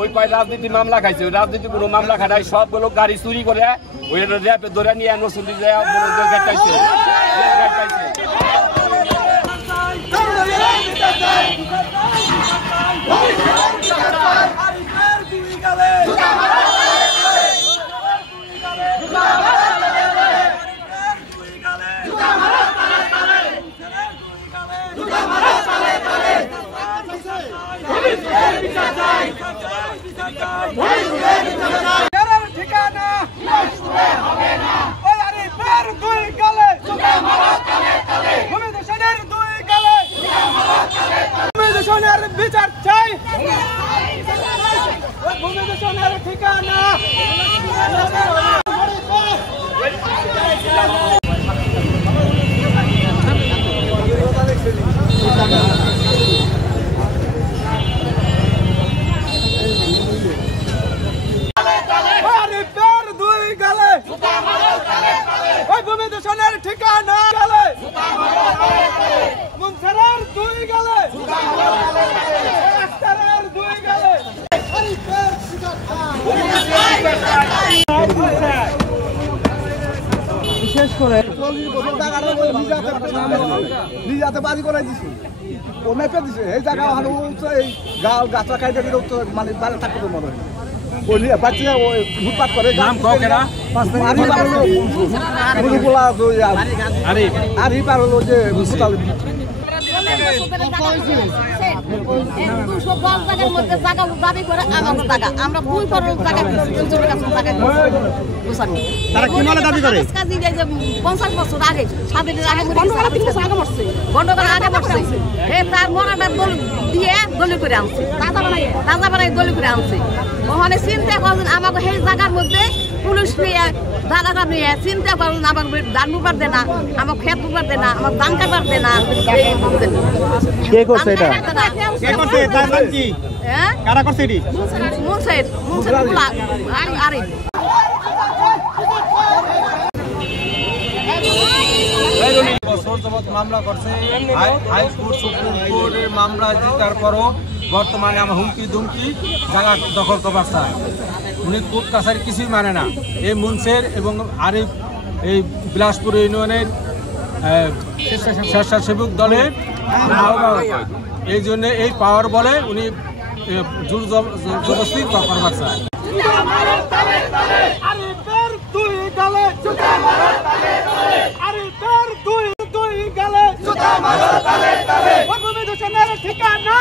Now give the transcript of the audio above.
ওই কয় রাজনীতি মামলা খাইছে, ওই রাজনীতি কোনো মামলা খাটাই সবগুলো গাড়ি চুরি করে ওই র্যাপে ধরে নিয়ে নসুলি যায় গাইছে। বিচার চাই, ভূমি দূষণের ঠিকানা। ভূমি দূষণের ঠিকানা গেলে মুনসেরের দুই গেলে ডাক্তারের দুই গেলে বিশেষ করে নিজে বাজি করে দিছে, ও মেপে দিছে এই জায়গা এই গাছটা খাইতে দিলে মানে বাইরে থাকতে মনে হয় বাচ্চা লুটপাট করে আর ই পার হলো যে তারা কি বলে দাবি করে 50 বছর আগে স্বাধীনের আগে গন্ডগোল আগে বসছে তার মরাটা দিয়ে দলি করে আনছে, তাজা বানাই দলি করে আনছে। ওখানে চিন্তা করছেন আমাকে সেই জায়গার মধ্যে পুলিশ নিয়ে দাদাটা নিয়ে চিন্তা করছেন আমার ধান বুবার দে না, আমার খেত বুবার দে না, আমার ধান কাটবার দে না। কে করছে এটা? কে করছে? তার নাম কি? কারা করছে এটি? মুনসের আরিফ। বছর যাবৎ মামলা করছে, হাইকোর্ট সুপ্রিম কোর্টের মামলা জেতার পরও বর্তমানে আমার হুমকি ধুমকি জায়গা দখল করবার চায়। উনি কোর্ট কাছারি কিছুই মানে না। এই মুনসের এবং আরিফ এই বিলাসপুর ইউনিয়নের স্বেচ্ছাসেবক দলের এই জন্য এই পাওয়ার বলে উনি জোর জবরদস্তি করবার চায়। ঠিকানা